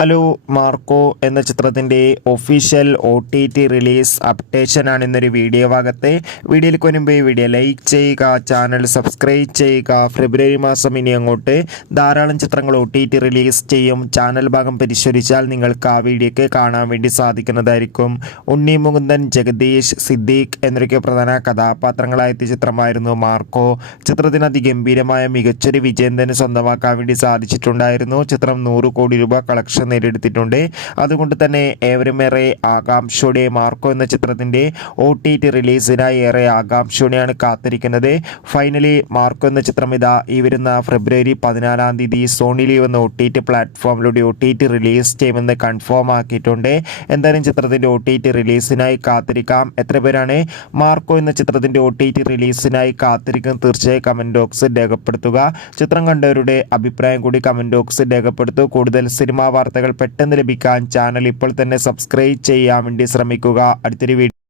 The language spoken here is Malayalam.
ഹലോ മാർക്കോ എന്ന ചിത്രത്തിൻ്റെ ഒഫീഷ്യൽ OTT റിലീസ് അപ്ഡേഷനാണ് ഇന്നൊരു വീഡിയോ ഭാഗത്തെ. വീഡിയോയിലേക്ക് വരുമ്പോൾ ഈ വീഡിയോ ലൈക്ക് ചെയ്യുക, ചാനൽ സബ്സ്ക്രൈബ് ചെയ്യുക. ഫെബ്രുവരി മാസം ഇനി അങ്ങോട്ട് ധാരാളം ചിത്രങ്ങൾ OTT റിലീസ് ചെയ്യും. ചാനൽ ഭാഗം പരിശോധിച്ചാൽ നിങ്ങൾക്ക് ആ വീഡിയോക്ക് കാണാൻ വേണ്ടി സാധിക്കുന്നതായിരിക്കും. ഉണ്ണി മുകുന്ദൻ, ജഗദീഷ്, സിദ്ദീഖ് എന്നൊക്കെ പ്രധാന കഥാപാത്രങ്ങളായെത്തിയ ചിത്രമായിരുന്നു മാർക്കോ. ചിത്രത്തിന് അതിഗംഭീരമായ മികച്ചൊരു വിജയം തന്നെ സ്വന്തമാക്കാൻ വേണ്ടി സാധിച്ചിട്ടുണ്ടായിരുന്നു. ചിത്രം 100 കോടി രൂപ കളക്ഷൻ നേടിയെടുത്തിട്ടുണ്ട്. അതുകൊണ്ട് തന്നെ ഏറെ ആകാംക്ഷയോടെ മാർക്കോ എന്ന ചിത്രത്തിൻ്റെ OTT റിലീസിനായി ഏറെ ആകാംക്ഷയോടെയാണ് കാത്തിരിക്കുന്നത്. ഫൈനലി മാർക്കോ എന്ന ചിത്രം ഇതാ ഈ വരുന്ന ഫെബ്രുവരി 14-ാം തീയതി സോണി ലീവ് എന്ന OTT പ്ലാറ്റ്ഫോമിലൂടെ OTT റിലീസ് ചെയ്യുമെന്ന് കൺഫേം ആക്കിയിട്ടുണ്ട്. എന്തായാലും ചിത്രത്തിൻ്റെ OTT റിലീസിനായി കാത്തിരിക്കാം. എത്ര പേരാണ് മാർക്കോ എന്ന ചിത്രത്തിൻ്റെ OTT റിലീസിനായി കാത്തിരിക്കുന്നത്? തീർച്ചയായും കമൻറ്റ് ബോക്സിൽ രേഖപ്പെടുത്തുക. ചിത്രം കണ്ടവരുടെ അഭിപ്രായം കൂടി കമൻറ്റ് ബോക്സിൽ രേഖപ്പെടുത്തുക. കൂടുതൽ സിനിമാ വാർത്തകൾ പെട്ടെന്ന് ലഭിക്കാൻ ചാനൽ ഇപ്പോൾ തന്നെ സബ്സ്ക്രൈബ് ചെയ്യാൻ വേണ്ടി ശ്രമിക്കുക. അടുത്തൊരു വീഡിയോ